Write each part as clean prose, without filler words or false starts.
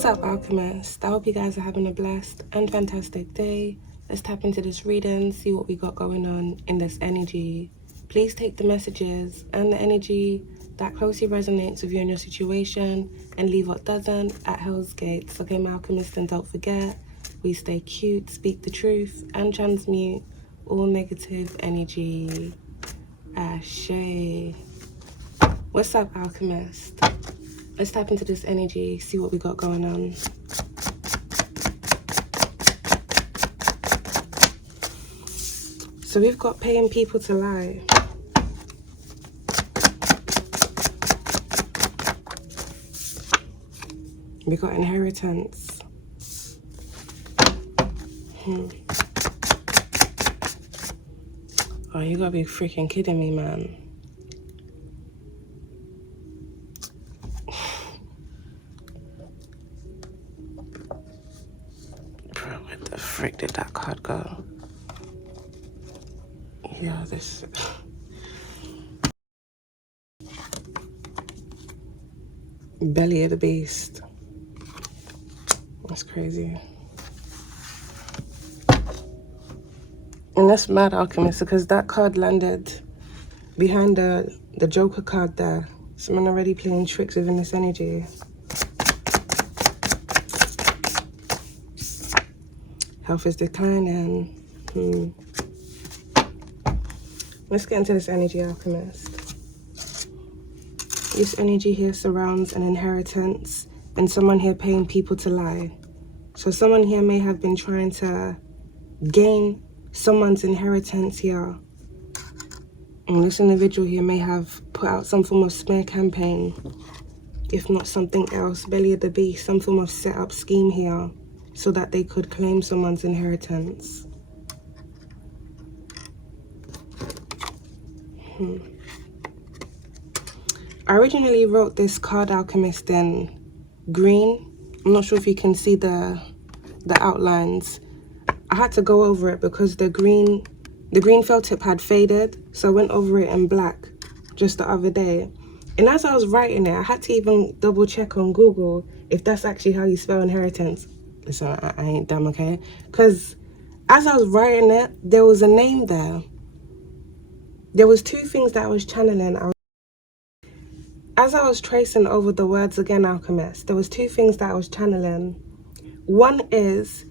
What's up, alchemists? I hope you guys are having a blessed and fantastic day. Let's tap into this reading, see what we got going on in this energy. Please take the messages and the energy that closely resonates with you and your situation and leave what doesn't at Hell's Gates. Okay, my alchemists, and don't forget, we stay cute, speak the truth, and transmute all negative energy. Ashe. What's up, alchemist? Let's tap into this energy, see what we got going on. So we've got paying people to lie. We got inheritance. Oh, you gotta be freaking kidding me, man. Bro, where the frick did that card go? Yeah, this... Belly of the beast. That's crazy. And that's mad, alchemist, because that card landed behind the Joker card there. Someone already playing tricks within this energy. Health is declining. Let's get into this energy, alchemist. This energy here surrounds an inheritance and someone here paying people to lie. So someone here may have been trying to gain someone's inheritance here. And this individual here may have put out some form of smear campaign, if not something else, belly of the beast, some form of set-up scheme here, so that they could claim someone's inheritance. I originally wrote this card, alchemist, in green. I'm not sure if you can see the outlines. I had to go over it because the green felt tip had faded, so I went over it in black just the other day. And as I was writing it, I had to even double check on Google if that's actually how you spell inheritance. Listen, I ain't dumb, okay? Because as I was writing it, there was a name there. There was two things that I was channeling. As I was tracing over the words again, alchemist, there was two things that I was channeling. One is,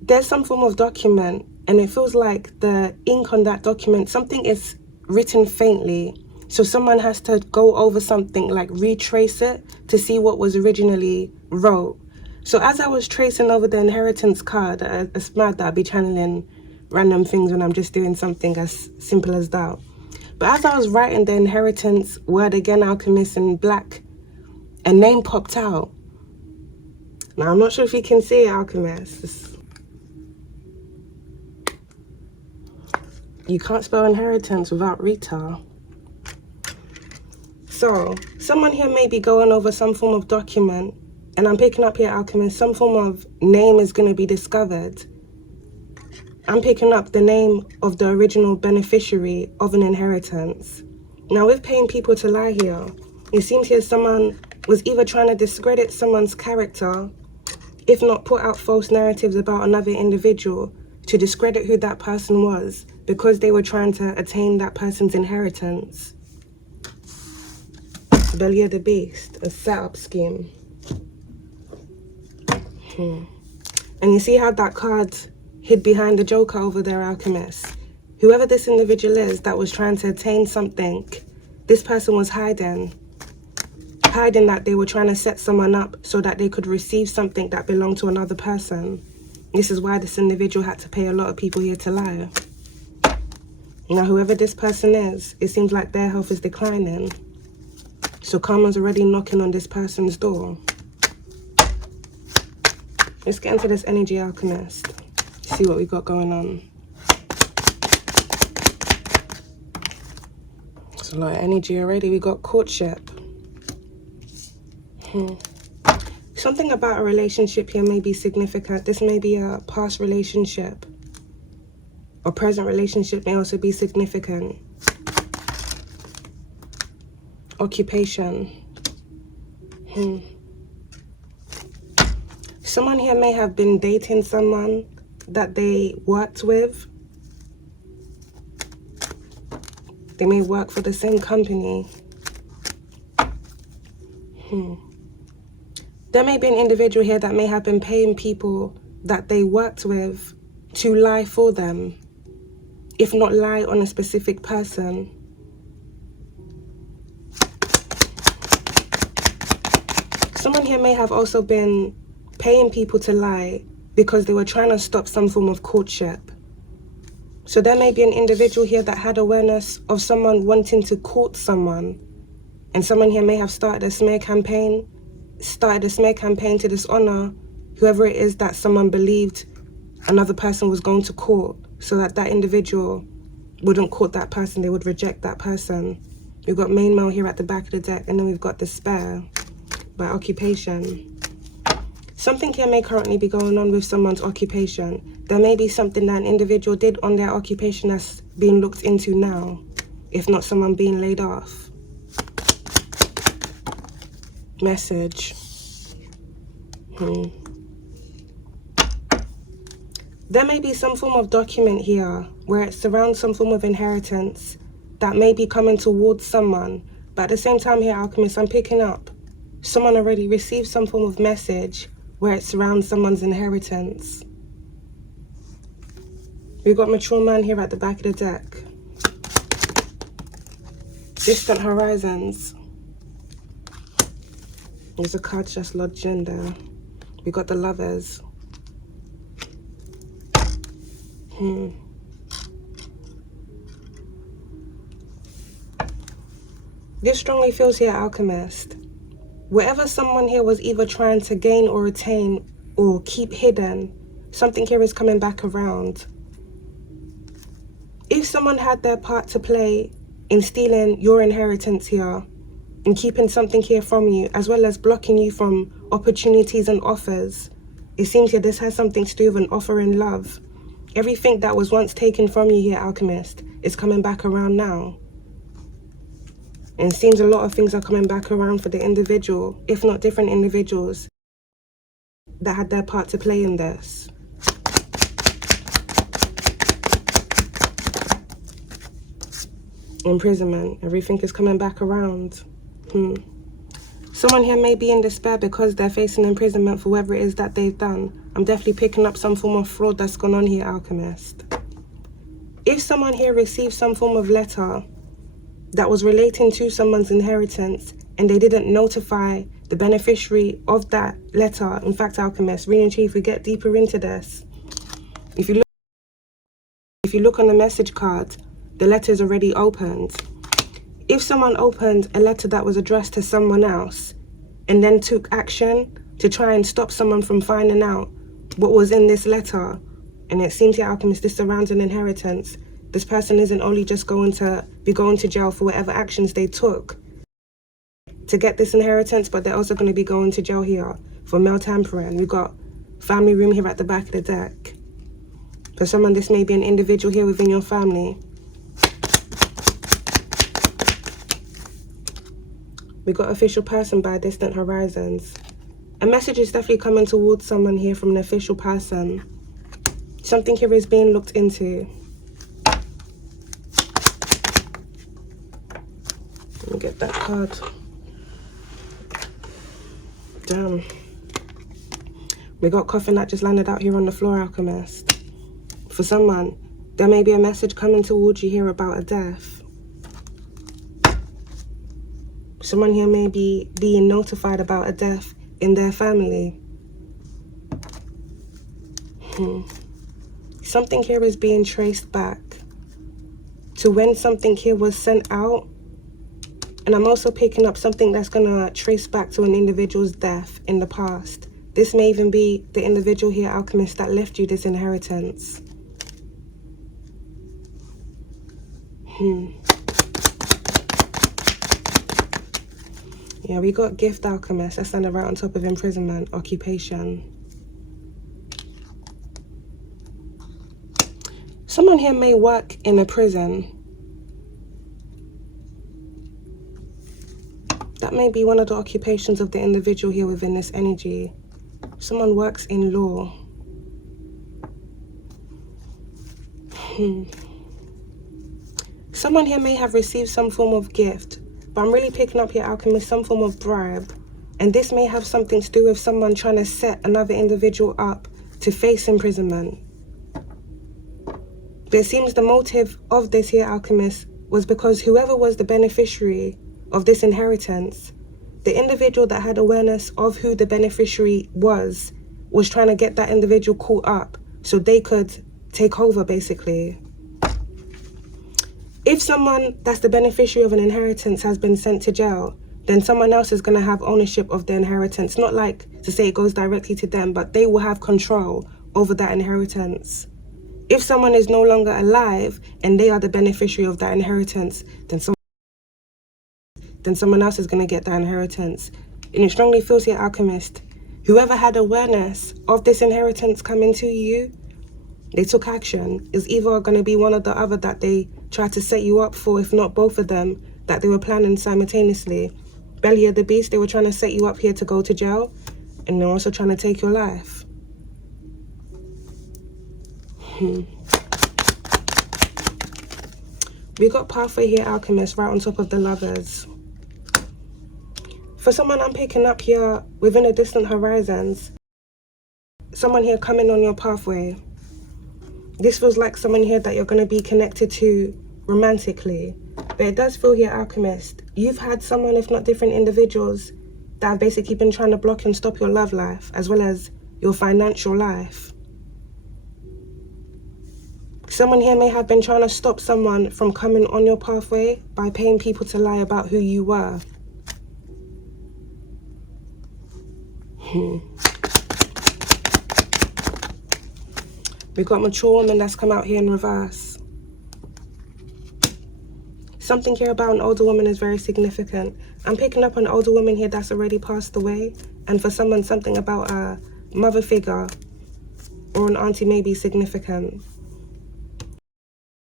there's some form of document, and it feels like the ink on that document, something is written faintly. So someone has to go over something, like retrace it to see what was originally wrote. So as I was tracing over the inheritance card, it's mad that I'd be channeling random things when I'm just doing something as simple as that. But as I was writing the inheritance word again, alchemist, in black, a name popped out. Now, I'm not sure if you can see it, alchemist. You can't spell inheritance without Rita. So, someone here may be going over some form of document, and I'm picking up here, alchemist, some form of name is going to be discovered. I'm picking up the name of the original beneficiary of an inheritance. Now, with paying people to lie here, it seems here someone was either trying to discredit someone's character, if not put out false narratives about another individual to discredit who that person was, because they were trying to attain that person's inheritance. Belly of the beast, a setup scheme. And you see how that card hid behind the Joker over there, alchemist. Whoever this individual is that was trying to attain something, this person was hiding that they were trying to set someone up so that they could receive something that belonged to another person. This is why this individual had to pay a lot of people here to lie. Now, whoever this person is, it seems like their health is declining. So karma's already knocking on this person's door. Let's get into this energy, alchemist. See what we got going on. It's a lot of energy already. We got courtship. Something about a relationship here may be significant. This may be a past relationship. Or present relationship may also be significant. Occupation. Someone here may have been dating someone that they worked with. They may work for the same company. There may be an individual here that may have been paying people that they worked with to lie for them, if not lie on a specific person. Someone here may have also been paying people to lie because they were trying to stop some form of courtship. So there may be an individual here that had awareness of someone wanting to court someone, and someone here may have started a smear campaign to dishonor whoever it is that someone believed another person was going to court, so that that individual wouldn't court that person, they would reject that person. We've got main male here at the back of the deck, and then we've got despair by occupation. Something here may currently be going on with someone's occupation. There may be something that an individual did on their occupation that's being looked into now, if not someone being laid off. Message. There may be some form of document here where it surrounds some form of inheritance that may be coming towards someone. But at the same time here, Alchemist, I'm picking up someone already received some form of message where it surrounds someone's inheritance. We've got mature man here at the back of the deck. Distant horizons. There's a card just lodged in there. We got the lovers. This strongly feels here, Alchemist. Whatever someone here was either trying to gain or attain or keep hidden, something here is coming back around. If someone had their part to play in stealing your inheritance here, and keeping something here from you, as well as blocking you from opportunities and offers, it seems here this has something to do with an offer in love. Everything that was once taken from you here, Alchemist, is coming back around now. And it seems a lot of things are coming back around for the individual, if not different individuals, that had their part to play in this. Imprisonment. Everything is coming back around. Someone here may be in despair because they're facing imprisonment for whatever it is that they've done. I'm definitely picking up some form of fraud that's gone on here, Alchemist. If someone here received some form of letter that was relating to someone's inheritance and they didn't notify the beneficiary of that letter, in fact, Alchemist, Reading Chief, we get deeper into this. If you look on the message card, the letter is already opened. If someone opened a letter that was addressed to someone else and then took action to try and stop someone from finding out what was in this letter, and it seems here, Alchemist, this surrounds an inheritance, this person isn't only just going to be going to jail for whatever actions they took to get this inheritance, but they're also going to be going to jail here for male tampering. We've got family room here at the back of the deck. For someone, this may be an individual here within your family. We got official person by distant horizons. A message is definitely coming towards someone here from an official person. Something here is being looked into. Let me get that card. Damn. We got coffin that just landed out here on the floor, Alchemist. For someone, there may be a message coming towards you here about a death. Someone here may be being notified about a death in their family. Something here is being traced back to when something here was sent out. And I'm also picking up something that's going to trace back to an individual's death in the past. This may even be the individual here, Alchemist, that left you this inheritance. Yeah, we got gift, Alchemist. That's standing right on top of imprisonment, occupation. Someone here may work in a prison. That may be one of the occupations of the individual here within this energy. Someone works in law. Someone here may have received some form of gift, but I'm really picking up here, Alchemist, some form of bribe. And this may have something to do with someone trying to set another individual up to face imprisonment. But it seems the motive of this here, Alchemist, was because whoever was the beneficiary of this inheritance, the individual that had awareness of who the beneficiary was trying to get that individual caught up so they could take over, basically. If someone that's the beneficiary of an inheritance has been sent to jail, then someone else is going to have ownership of the inheritance. Not like to say it goes directly to them, but they will have control over that inheritance. If someone is no longer alive and they are the beneficiary of that inheritance, then someone else is going to get that inheritance. And it strongly feels here, Alchemist, whoever had awareness of this inheritance coming to you, they took action. Is either going to be one or the other that they tried to set you up for, if not both of them, that they were planning simultaneously. Belly of the beast, they were trying to set you up here to go to jail, and they're also trying to take your life. We got pathway here, Alchemist, right on top of the lovers. For someone I'm picking up here within the distant horizons, someone here coming on your pathway. This feels like someone here that you're going to be connected to romantically. But it does feel here, Alchemist, you've had someone, if not different individuals, that have basically been trying to block and stop your love life, as well as your financial life. Someone here may have been trying to stop someone from coming on your pathway by paying people to lie about who you were. We got mature woman that's come out here in reverse. Something here about an older woman is very significant. I'm picking up an older woman here that's already passed away. And for someone, something about a mother figure or an auntie may be significant.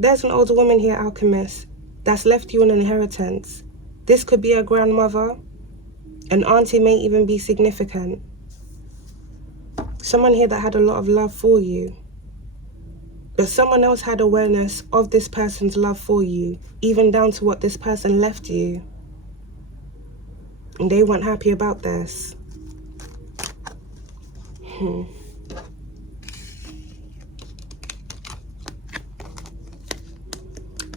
There's an older woman here, Alchemist, that's left you an inheritance. This could be a grandmother. An auntie may even be significant. Someone here that had a lot of love for you. But someone else had awareness of this person's love for you, even down to what this person left you. And they weren't happy about this.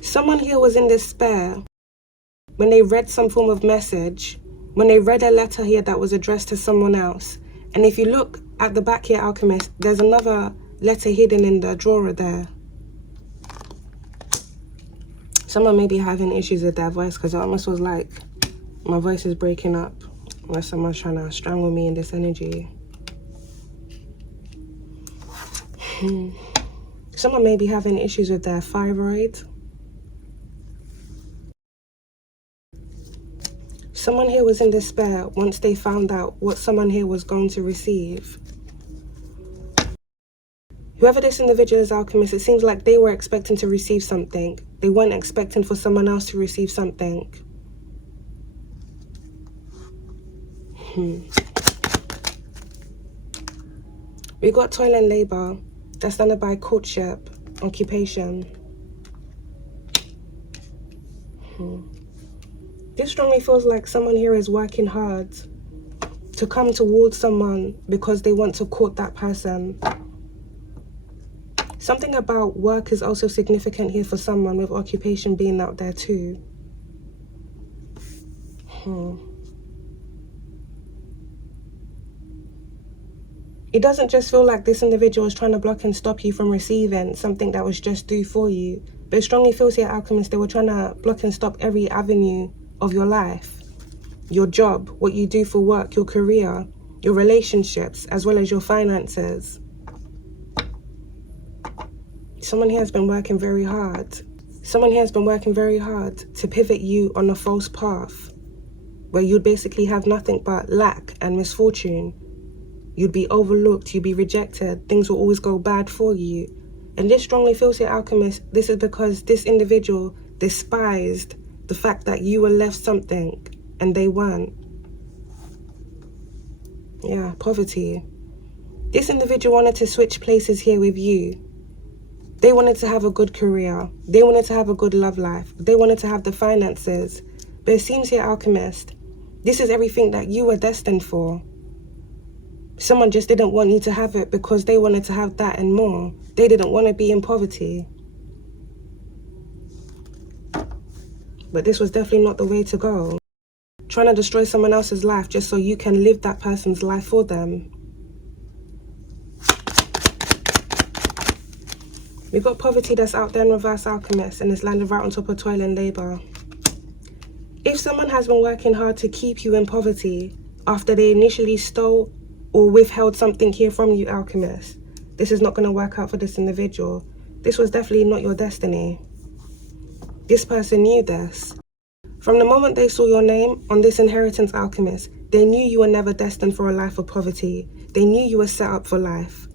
Someone here was in despair when they read some form of message, when they read a letter here that was addressed to someone else. And if you look at the back here, Alchemist, there's another letter hidden in the drawer there. Someone may be having issues with their voice, because it almost was like my voice is breaking up, unless someone's trying to strangle me in this energy. Someone may be having issues with their thyroid. Someone here was in despair once they found out what someone here was going to receive. Whoever this individual is, Alchemist, it seems like they were expecting to receive something. They weren't expecting for someone else to receive something. We got toil and labor. That's done by courtship, occupation. This strongly feels like someone here is working hard to come towards someone because they want to court that person. Something about work is also significant here for someone, with occupation being out there too. It doesn't just feel like this individual is trying to block and stop you from receiving something that was just due for you. But it strongly feels here, Alchemist, they were trying to block and stop every avenue of your life. Your job, what you do for work, your career, your relationships, as well as your finances. Someone here has been working very hard. Someone here has been working very hard to pivot you on a false path, where you'd basically have nothing but lack and misfortune. You'd be overlooked, you'd be rejected, things will always go bad for you. And this strongly feels here, Alchemist, this is because this individual despised the fact that you were left something and they weren't. Yeah, poverty. This individual wanted to switch places here with you. They wanted to have a good career. They wanted to have a good love life. They wanted to have the finances. But it seems here, Alchemist, this is everything that you were destined for. Someone just didn't want you to have it because they wanted to have that and more. They didn't want to be in poverty. But this was definitely not the way to go. Trying to destroy someone else's life just so you can live that person's life for them. We got poverty that's out there in reverse, Alchemist, and it's landed right on top of toil and labor. If someone has been working hard to keep you in poverty after they initially stole or withheld something here from you, Alchemist, this is not going to work out for this individual. This was definitely not your destiny. This person knew this. From the moment they saw your name on this inheritance, Alchemist, they knew you were never destined for a life of poverty. They knew you were set up for life.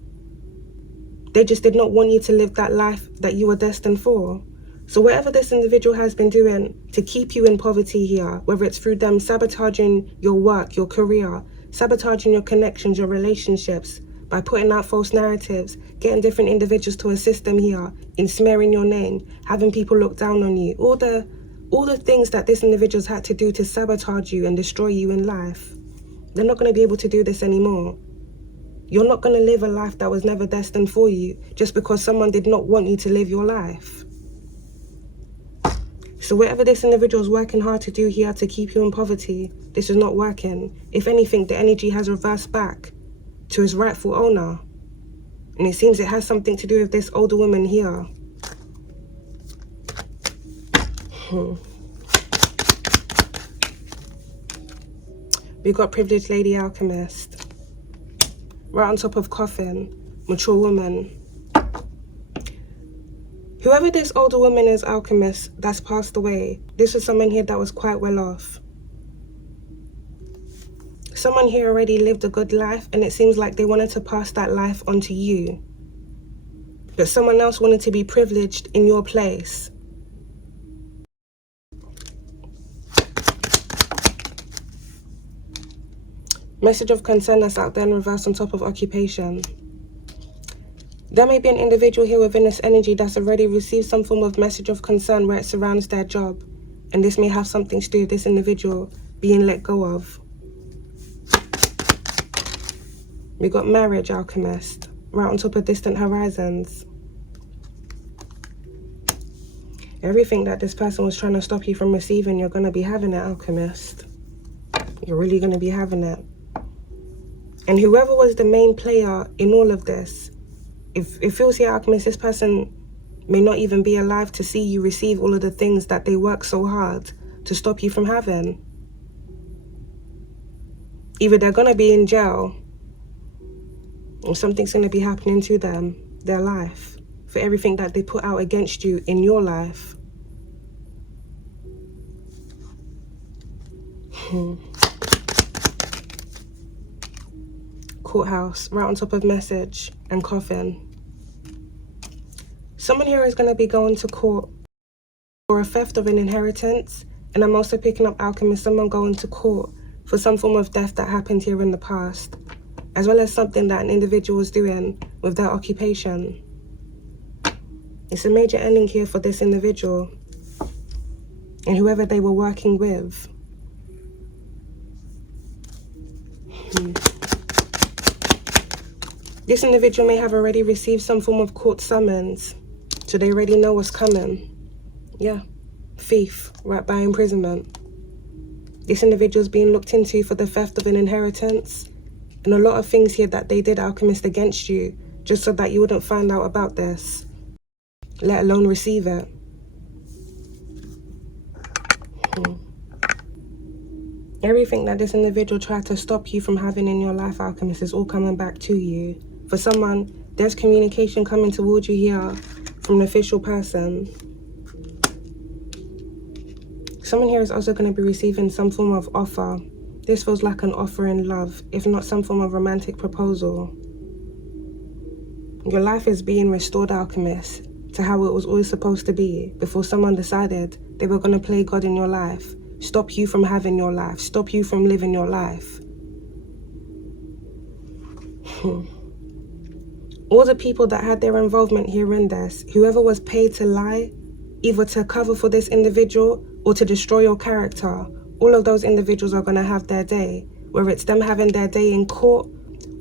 They just did not want you to live that life that you were destined for. So whatever this individual has been doing to keep you in poverty here, whether it's through them sabotaging your work, your career, sabotaging your connections, your relationships, by putting out false narratives, getting different individuals to assist them here in smearing your name, having people look down on you, all the things that this individual's had to do to sabotage you and destroy you in life. They're not going to be able to do this anymore. You're not going to live a life that was never destined for you just because someone did not want you to live your life. So whatever this individual is working hard to do here to keep you in poverty, this is not working. If anything, the energy has reversed back to its rightful owner. And it seems it has something to do with this older woman here. We got privileged lady alchemist. Right on top of coffin, mature woman. Whoever this older woman is, alchemist, that's passed away, this was someone here that was quite well off. Someone here already lived a good life, and it seems like they wanted to pass that life on to you. But someone else wanted to be privileged in your place. Message of concern that's out there in reverse on top of occupation. There may be an individual here within this energy that's already received some form of message of concern where it surrounds their job. And this may have something to do with this individual being let go of. We got marriage, alchemist, right on top of distant horizons. Everything that this person was trying to stop you from receiving, you're going to be having it, alchemist. You're really going to be having it. And whoever was the main player in all of this, if it feels here, alchemist, this person may not even be alive to see you receive all of the things that they work so hard to stop you from having. Either they're going to be in jail, or something's going to be happening to them, their life, for everything that they put out against you in your life. Courthouse, right on top of message and coffin. Someone here is going to be going to court for a theft of an inheritance, and I'm also picking up alchemist, someone going to court for some form of death that happened here in the past, as well as something that an individual was doing with their occupation. It's a major ending here for this individual and whoever they were working with. This individual may have already received some form of court summons, so they already know what's coming. Yeah, thief, right by imprisonment. This individual is being looked into for the theft of an inheritance, and a lot of things here that they did, alchemist, against you, just so that you wouldn't find out about this, let alone receive it. Everything that this individual tried to stop you from having in your life, alchemist, is all coming back to you. For someone, there's communication coming towards you here from an official person. Someone here is also going to be receiving some form of offer. This feels like an offer in love, if not some form of romantic proposal. Your life is being restored, alchemist, to how it was always supposed to be before someone decided they were going to play God in your life, stop you from having your life, stop you from living your life. All the people that had their involvement here in this, whoever was paid to lie, either to cover for this individual or to destroy your character, all of those individuals are going to have their day, whether it's them having their day in court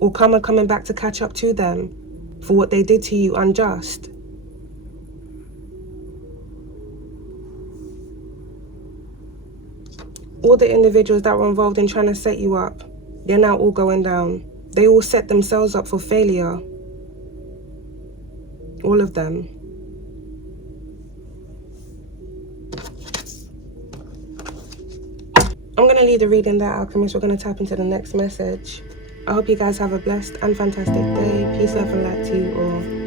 or karma coming back to catch up to them for what they did to you unjust. All the individuals that were involved in trying to set you up, they're now all going down. They all set themselves up for failure. All of them. I'm going to leave the reading there, Alchemist. We're going to tap into the next message. I hope you guys have a blessed and fantastic day. Peace, love, and light to you all.